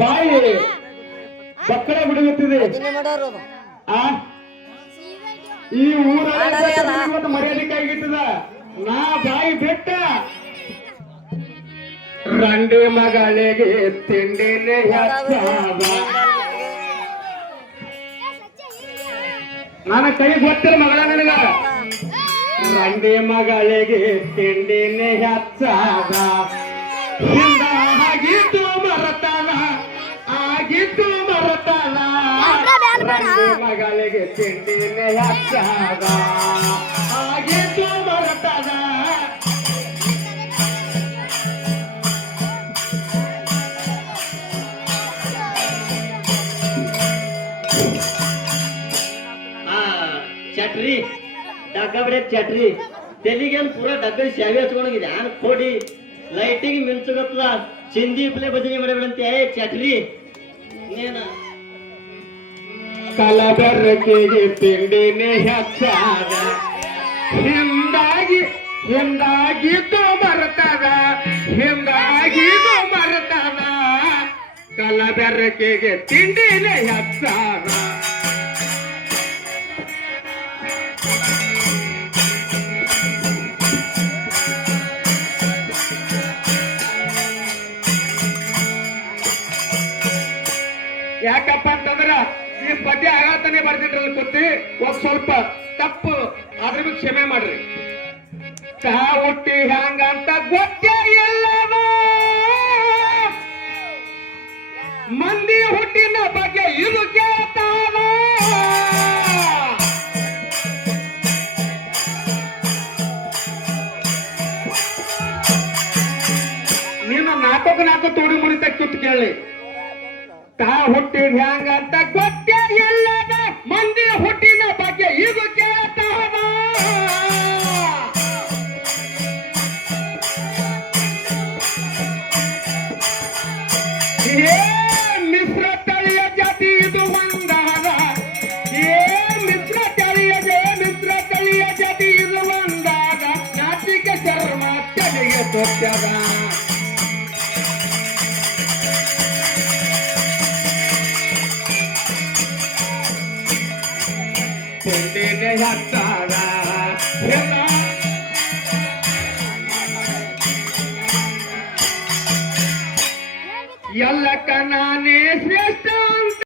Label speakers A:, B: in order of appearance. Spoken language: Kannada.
A: ಬಾಯಿ ಬಕ್ಕಳ ಬಿಡುಗುತ್ತಿದೆ ಈ ಊರಲ್ಲಿ ಮರ್ಯಾದಕ್ಕಾಗಿತ್ತದ ನಾ ಬಾಯಿ ಬೆಟ್ಟ ರಂಡಿ ಮಗಳಿಗೆ ತಿಂಡಿನೇ ಹಚ್ಚಾದ ನನ್ನ ಕೈ ಗೊತ್ತಿರ ಮಗಳ ನನಗ. ರಂಡಿ ಮಗಳಿಗೆ ತಿಂಡಿನೇ ಹಚ್ಚಾದ ಆಗಿದ್ದು ಮರತನ ಆಗಿದ್ದು ಮರತನ. ರಂಡಿ ಮಗಳಿಗೆ ತಿಂಡಿನೇ ಹಚ್ಚಾದ
B: ಆ ಚಟ್ರಿ ಡಗ್ಗಬಡೆ ಚಟ್ರಿ ತೆಲಿಗೇನು ಪೂರ ಡಗ್ಗ ಶಾವಿ ಹಚ್ಕೊಂಡಿದೆ ಆನ್ ಕೊಡಿ ಲೈಟಿಗೆ ಮಿಂಚುಗತ್ತದ ಚಿಂದಿ ಪ್ಲೇ ಭಜನೆ ಮಾಡಬೇಡಂತೆ. ಏ ಚಟ್ರಿ ನೀನ.
A: ಕಲಬೆರಕೆಗೆ ತಿಂಡಿನೇ ಹಚ್ಚಾದ. ಹಿಂದಾಗಿ, ಹಿಂದಾಗಿದ್ದು ಮರತದ ಕಲಬೆರಕೆಗೆ ತಿಂಡಿಲೆ ಹತ್ತಾರ ಯಾಕಪ್ಪ ಅಂತಂದ್ರ ಈ ಪದ್ಯ ಆಗತಾನೆ ಬರ್ತಿದ್ರು ಸುತ್ತಿ, ಒಂದ್ ಸ್ವಲ್ಪ ತಪ್ಪು, ಅದ್ರ ಕ್ಷಮೆ ಮಾಡ್ರಿ. ತಾ ಹುಟ್ಟಿ ಹ್ಯಾಂಗಂತ ಗೊತ್ತೇ ಮಂದಿ ಹುಟ್ಟಿನ ಬಗ್ಗೆ ಇದು ಕೇಳ್ತಾನ ನೀನು ನಾಟಕ ನಾಲ್ಕು ತೋಡಿ ಮುಡಿತ ಕೂತ್ ಕೇಳಿ. ತಾ ಹುಟ್ಟಿದ ಹ್ಯಾಂಗಂತ ಗೊತ್ತೇ ಇಲ್ಲದ ಮಂದಿ ಹುಟ್ಟಿನ ಬಗ್ಗೆ ಇದು ಕೇಳ್ತಾನ ಏ के तारा हेला यल्ला कनाने श्रेष्ठ